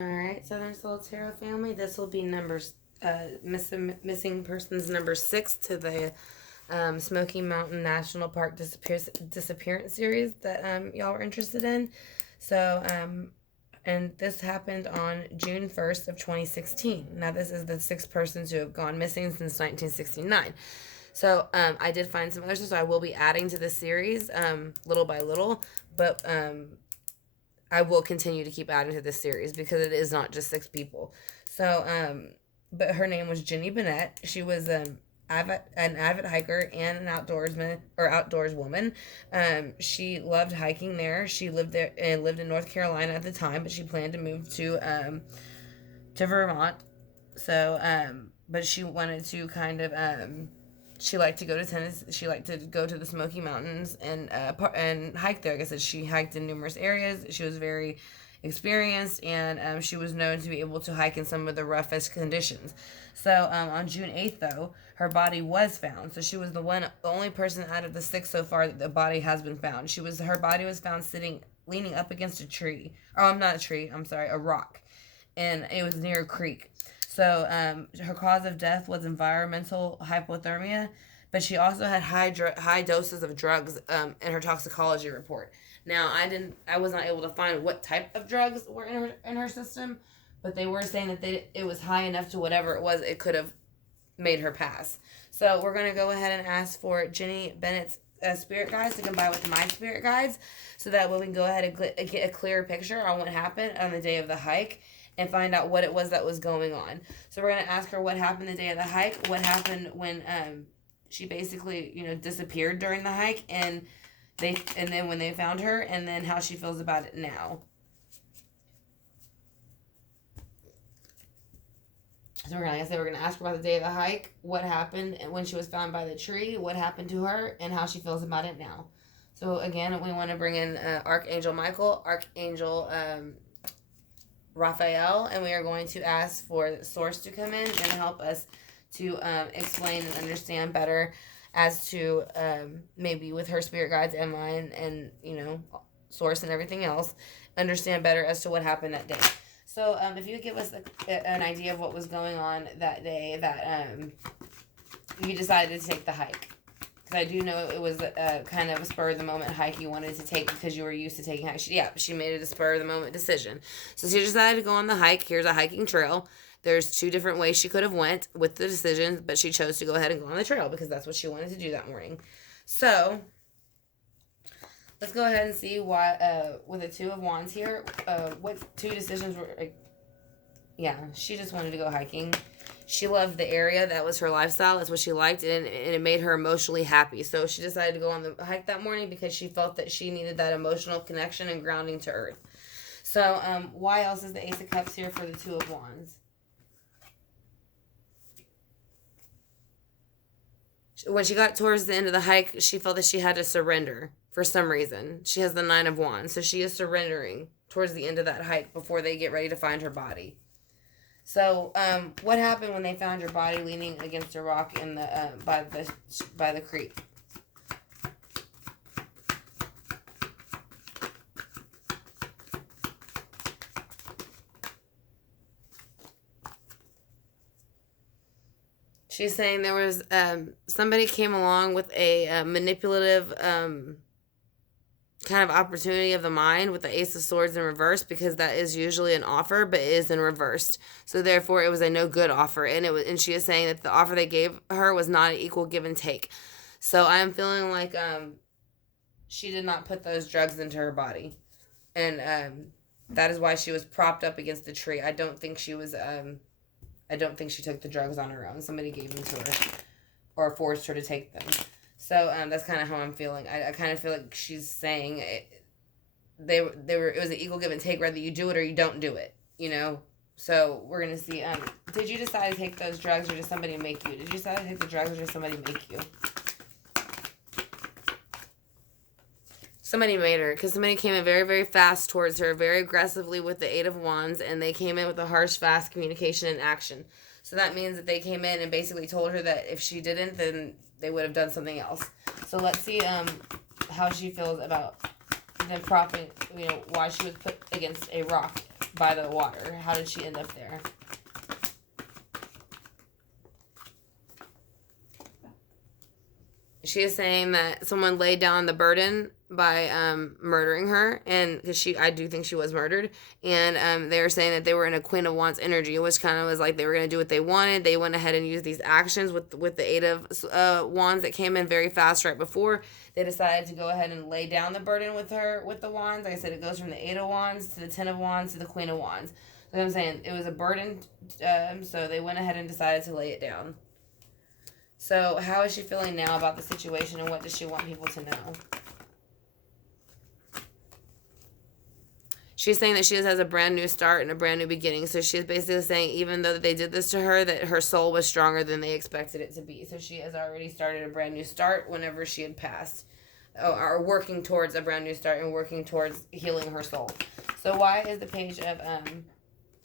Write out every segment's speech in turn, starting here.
Alright, Southern Soul Tarot family. This will be missing persons number 6 to the Smoky Mountain National Park Disappearance series that y'all were interested in. So, and this happened on June 1st of 2016. Now, this is the 6 persons who have gone missing since 1969. So, I did find some others, so I will be adding to this series little by little, but I will continue to keep adding to this series because it is not just 6 people. So, but her name was Jenny Bennet. She was an avid hiker and an outdoors woman. She loved hiking there. She lived there and lived in North Carolina at the time, but she planned to move to Vermont. So, but she wanted to kind of she liked to go to tennis. She liked to go to the Smoky Mountains and hike there. Like I said, she hiked in numerous areas. She was very experienced, and she was known to be able to hike in some of the roughest conditions. So on June 8th, though, her body was found. So she was the only person out of the 6 so far that the body has been found. Her body was found leaning up against a tree. Oh, not a tree. I'm sorry, a rock, and it was near a creek. So her cause of death was environmental hypothermia, but she also had high doses of drugs in her toxicology report. Now, I was not able to find what type of drugs were in her system, but they were saying that it was high enough to whatever it was, it could have made her pass. So we're going to go ahead and ask for Jenny Bennett's spirit guides to combine with my spirit guides, so that way we can go ahead and get a clearer picture on what happened on the day of the hike and find out what it was that was going on. So we're going to ask her what happened the day of the hike, what happened when she basically, disappeared during the hike, and then when they found her, and then how she feels about it now. So we're going to ask her about the day of the hike, what happened when she was found by the tree, what happened to her, and how she feels about it now. So again, we want to bring in Archangel Michael, Archangel Raphael, and we are going to ask for the source to come in and help us to explain and understand better as to maybe with her spirit guides and mine and source and everything else, understand better as to what happened that day. So if you could give us an idea of what was going on that day that you decided to take the hike. Because I do know it was a kind of a spur-of-the-moment hike you wanted to take because you were used to taking hikes. She made it a spur-of-the-moment decision. So she decided to go on the hike. Here's a hiking trail. There's 2 different ways she could have went with the decision, but she chose to go ahead and go on the trail because that's what she wanted to do that morning. So let's go ahead and see why, with the 2 of Wands here, what 2 decisions were, she just wanted to go hiking. She loved the area. That was her lifestyle. That's what she liked, and it made her emotionally happy. So she decided to go on the hike that morning because she felt that she needed that emotional connection and grounding to earth. So why else is the Ace of Cups here for the 2 of Wands? When she got towards the end of the hike, she felt that she had to surrender for some reason. She has the 9 of Wands, so she is surrendering towards the end of that hike before they get ready to find her body. So, what happened when they found your body leaning against a rock in the by the creek? She's saying there was somebody came along with a manipulative kind of opportunity of the mind with the Ace of Swords in reverse, because that is usually an offer, but it is in reversed. So therefore, it was a no good offer, and she is saying that the offer they gave her was not an equal give and take. So I am feeling like she did not put those drugs into her body, and that is why she was propped up against the tree. I don't think she was. I don't think she took the drugs on her own. Somebody gave them to her, or forced her to take them. So that's kind of how I'm feeling. I kind of feel like she's saying it was an equal give and take, whether you do it or you don't do it, So we're going to see, did you decide to take those drugs, or did somebody make you? Did you decide to take the drugs, or did somebody make you? Somebody made her, because somebody came in very, very fast towards her, very aggressively with the 8 of Wands, and they came in with a harsh, fast communication and action. So that means that they came in and basically told her that if she didn't, then they would have done something else. So let's see how she feels about them propping, why she was put against a rock by the water? How did she end up there? She is saying that someone laid down the burden by murdering her, and because I do think she was murdered, and they were saying that they were in a Queen of Wands energy, which kind of was like they were going to do what they wanted. They went ahead and used these actions with the Eight of Wands that came in very fast right before. They decided to go ahead and lay down the burden with her with the wands. Like I said, it goes from the Eight of Wands to the Ten of Wands to the Queen of Wands. So I'm saying it was a burden, so they went ahead and decided to lay it down. So how is she feeling now about the situation, and what does she want people to know? She's saying that she has a brand new start and a brand new beginning. So she's basically saying even though they did this to her, that her soul was stronger than they expected it to be. So she has already started a brand new start whenever she had passed. Or working towards a brand new start and working towards healing her soul. So why is the page of...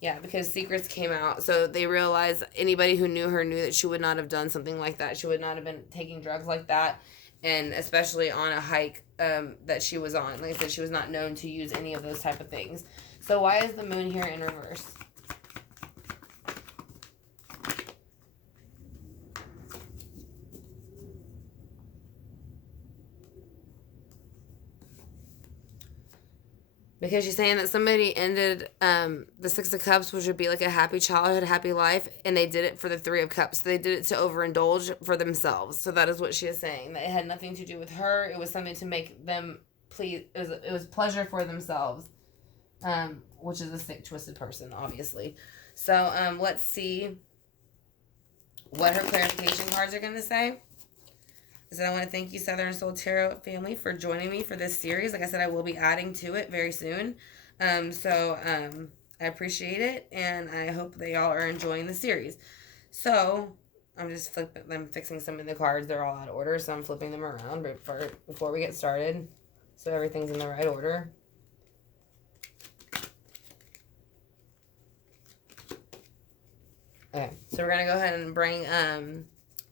Yeah, because secrets came out. So they realized anybody who knew her knew that she would not have done something like that. She would not have been taking drugs like that. And especially on a hike that she was on. Like I said, she was not known to use any of those type of things. So why is the moon here in reverse? Because she's saying that somebody ended the Six of Cups, which would be like a happy childhood, happy life, and they did it for the Three of Cups. They did it to overindulge for themselves. So that is what she is saying. That it had nothing to do with her. It was something to make them please. It was pleasure for themselves, which is a sick, twisted person, obviously. So let's see what her clarification cards are going to say. So I want to thank you, Southern Soul Tarot family, for joining me for this series. Like I said, I will be adding to it very soon. I appreciate it, and I hope that y'all are enjoying the series. So I'm fixing some of the cards. They're all out of order, so I'm flipping them around before we get started, so everything's in the right order. Okay, so we're gonna go ahead and bring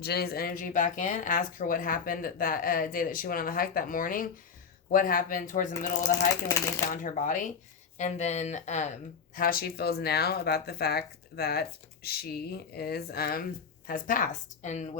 Jenny's energy back in, ask her what happened that day that she went on the hike that morning, what happened towards the middle of the hike and when they found her body, and then how she feels now about the fact that she has passed and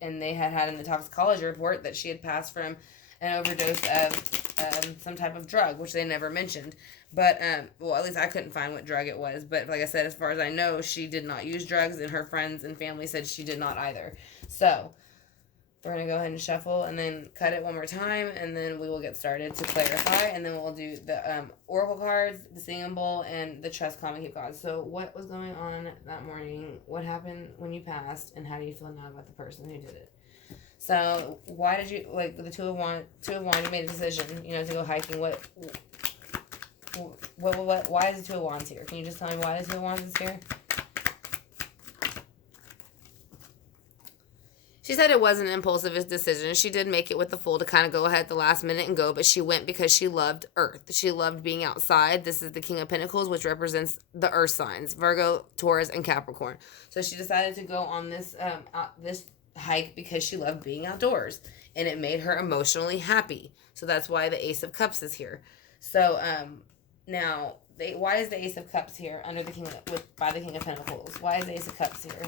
they had in the toxicology report that she had passed from an overdose of some type of drug, which they never mentioned. But, well, at least I couldn't find what drug it was. But like I said, as far as I know, she did not use drugs, and her friends and family said she did not either. So, we're going to go ahead and shuffle and then cut it one more time, and then we will get started to clarify, and then we'll do the oracle cards, the singing bowl, and the trust, calm, and keep God. So, what was going on that morning? What happened when you passed, and how do you feel now about the person who did it? So, why did you, like, with the Two of Wands, you made a decision, to go hiking. What, why is the Two of Wands here? Can you just tell me why the Two of Wands is here? She said it was an impulsive decision. She did make it with the Fool to kind of go ahead at the last minute and go, but she went because she loved Earth. She loved being outside. This is the King of Pentacles, which represents the Earth signs, Virgo, Taurus, and Capricorn. So she decided to go on this this hike because she loved being outdoors, and it made her emotionally happy. So that's why the Ace of Cups is here. So now, why is the Ace of Cups here under the by the King of Pentacles? Why is the Ace of Cups here?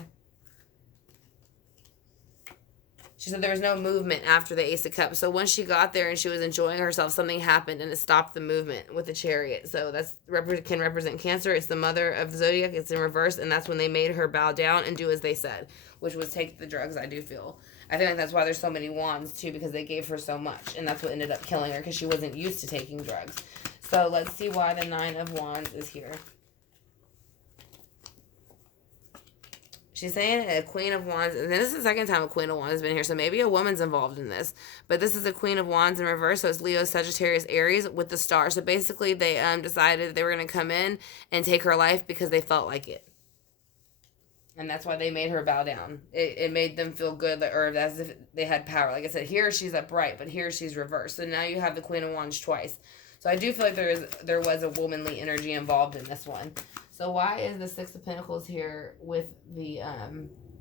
She said there was no movement after the Ace of Cups. So once she got there and she was enjoying herself, something happened and it stopped the movement with the Chariot. So that's can represent Cancer. It's the mother of the zodiac. It's in reverse, and that's when they made her bow down and do as they said, which was take the drugs. I do feel. I think that's why there's so many wands too, because they gave her so much, and that's what ended up killing her because she wasn't used to taking drugs. So let's see why the Nine of Wands is here. She's saying a Queen of Wands, and this is the second time a Queen of Wands has been here, so maybe a woman's involved in this. But this is a Queen of Wands in reverse, so it's Leo, Sagittarius, Aries with the star. So basically they decided they were going to come in and take her life because they felt like it. And that's why they made her bow down. It made them feel good, or as if they had power. Like I said, here she's upright, but here she's reversed. So now you have the Queen of Wands twice. So I do feel like there was a womanly energy involved in this one. So why is the Six of Pentacles here with the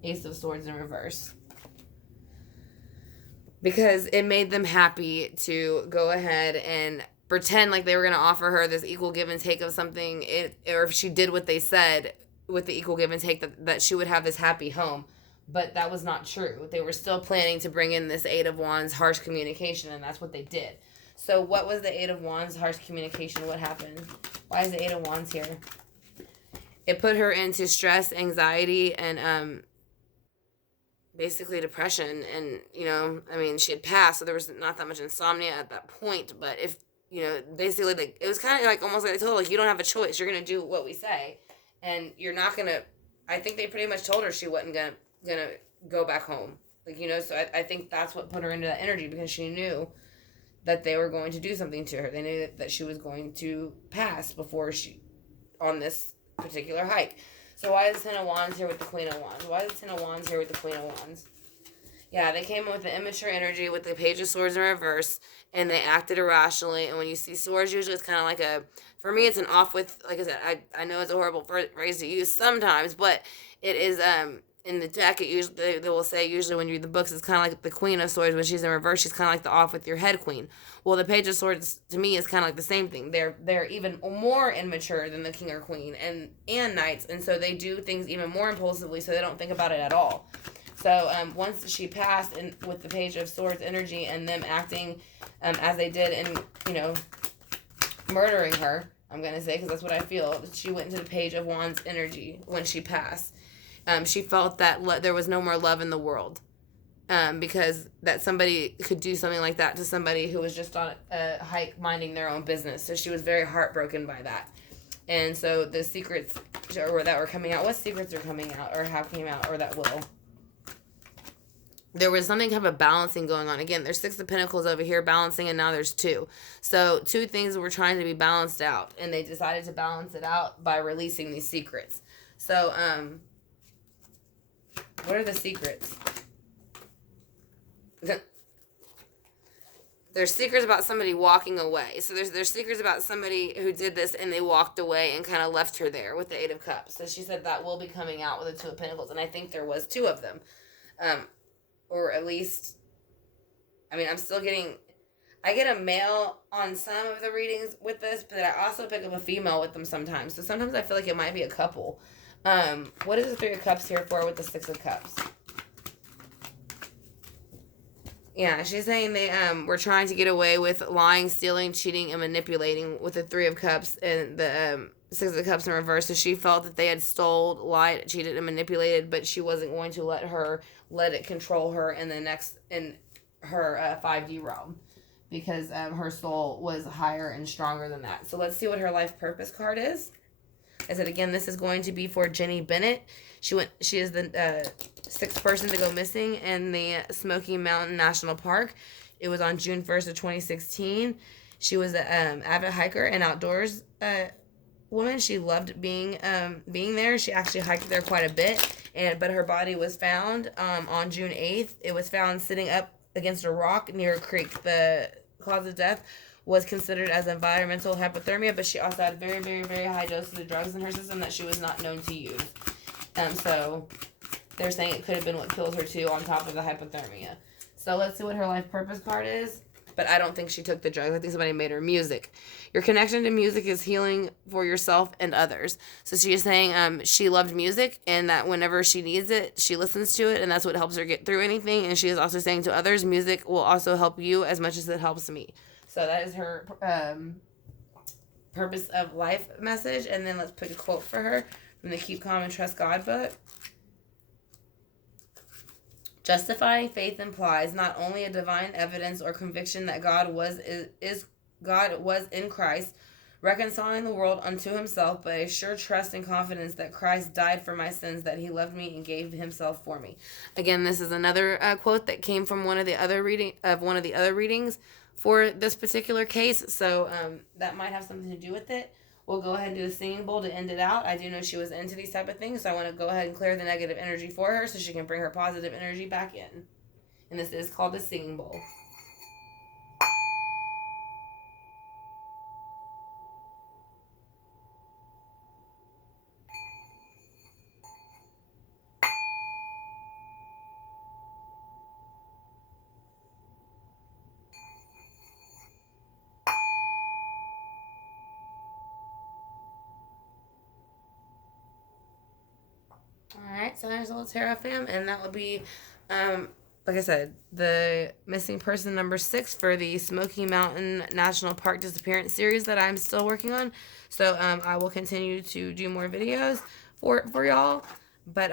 Ace of Swords in reverse? Because it made them happy to go ahead and pretend like they were going to offer her this equal give and take of something, or if she did what they said with the equal give and take, that she would have this happy home. But that was not true. They were still planning to bring in this Eight of Wands harsh communication, and that's what they did. So what was the Eight of Wands harsh communication? What happened? Why is the Eight of Wands here? It put her into stress, anxiety, and basically depression. And, I mean, she had passed, so there was not that much insomnia at that point. But if, basically, like, it was kind of like almost like they told her, like, you don't have a choice. You're going to do what we say. And you're not going to, I think they pretty much told her she wasn't going to go back home. Like, so I think that's what put her into that energy, because she knew that they were going to do something to her. They knew that she was going to pass before she, on this particular hike. So why is the Ten of Wands here with the Queen of Wands? Why is the Ten of Wands here with the Queen of Wands? Yeah, they came in with the immature energy with the Page of Swords in reverse, and they acted irrationally. And when you see swords, usually it's kind of like for me, it's an off with, like I said, I know it's a horrible phrase to use sometimes, but it is, in the deck, it usually, they will say, usually when you read the books, it's kind of like the Queen of Swords. When she's in reverse, she's kind of like the off with your head queen. Well, the Page of Swords, to me, is kind of like the same thing. They're even more immature than the King or Queen and Knights, and so they do things even more impulsively, so they don't think about it at all. So once she passed, and with the Page of Swords energy and them acting as they did, and murdering her, I'm gonna say, because that's what I feel. She went into the Page of Wands energy when she passed. She felt that there was no more love in the world, because that somebody could do something like that to somebody who was just on a hike minding their own business. So she was very heartbroken by that. And so the secrets that were coming out, what secrets are coming out, or have came out, or that will? There was something kind of a balancing going on. Again, there's Six of Pentacles over here balancing, and now there's two. So two things were trying to be balanced out, and they decided to balance it out by releasing these secrets. So, what are the secrets? There's secrets about somebody walking away. So there's secrets about somebody who did this and they walked away and kind of left her there with the Eight of Cups. So she said that will be coming out with the Two of Pentacles, and I think there was two of them. Or at least, I mean, I get a male on some of the readings with this, but I also pick up a female with them sometimes. So sometimes I feel like it might be a couple. What is the Three of Cups here for with the Six of Cups? Yeah, she's saying they were trying to get away with lying, stealing, cheating, and manipulating with the Three of Cups and the Six of Cups in reverse. So she felt that they had stole, lied, cheated, and manipulated, but she wasn't going to let it control her in her 5D realm, because her soul was higher and stronger than that. So let's see what her life purpose card is. I said again, this is going to be for Jenny Bennet. She is the sixth person to go missing in the Smoky Mountain National Park. It was on June 1st of 2016. She was an avid hiker and outdoors woman. She loved being there. She actually hiked there quite a bit, but her body was found on June 8th. It was found sitting up against a rock near a creek. The cause of death was considered as environmental hypothermia, but she also had very, very, very high doses of drugs in her system that she was not known to use. So they're saying it could have been what killed her too, on top of the hypothermia. So let's see what her life purpose card is. But I don't think she took the drugs. I think somebody made her music. Your connection to music is healing for yourself and others. So she is saying she loved music, and that whenever she needs it, she listens to it, and that's what helps her get through anything. And she is also saying to others, music will also help you as much as it helps me. So that is her purpose of life message. And then let's pick a quote for her from the Keep Calm and Trust God book. Justifying faith implies not only a divine evidence or conviction that God was in Christ, reconciling the world unto himself, but a sure trust and confidence that Christ died for my sins, that he loved me and gave himself for me. Again, this is another quote that came from one of the other readings for this particular case. So that might have something to do with it. We'll go ahead and do a singing bowl to end it out. I do know she was into these type of things, so I want to go ahead and clear the negative energy for her so she can bring her positive energy back in. And this is called the singing bowl. Alright, so there's a little tarot fam, and that will be, like I said, the missing person number 6 for the Smoky Mountain National Park Disappearance series that I'm still working on. So I will continue to do more videos for y'all. But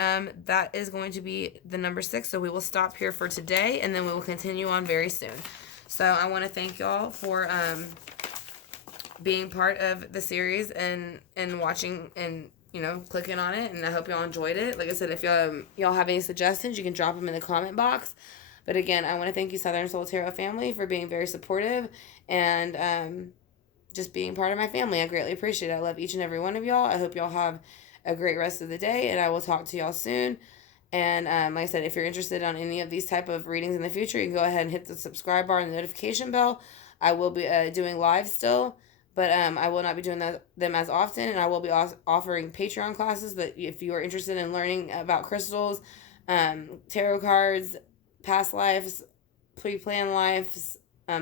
that is going to be the number 6. So we will stop here for today, and then we will continue on very soon. So I want to thank y'all for being part of the series and watching and clicking on it, and I hope y'all enjoyed it. Like I said, if y'all have any suggestions, you can drop them in the comment box. But again, I want to thank you, Southern Soul Tarot family, for being very supportive and just being part of my family. I greatly appreciate it. I love each and every one of y'all. I hope y'all have a great rest of the day, and I will talk to y'all soon. And like I said, if you're interested on any of these type of readings in the future, you can go ahead and hit the subscribe bar and the notification bell. I will be doing live still, but I will not be doing them as often, and I will be offering Patreon classes. But if you are interested in learning about crystals, tarot cards, past lives, pre-planned lives,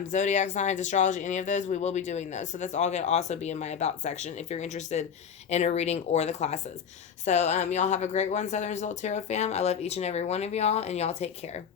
zodiac signs, astrology, any of those, we will be doing those. So that's all going to also be in my about section if you're interested in a reading or the classes. So y'all have a great one, Southern Soul Tarot fam. I love each and every one of y'all, and y'all take care.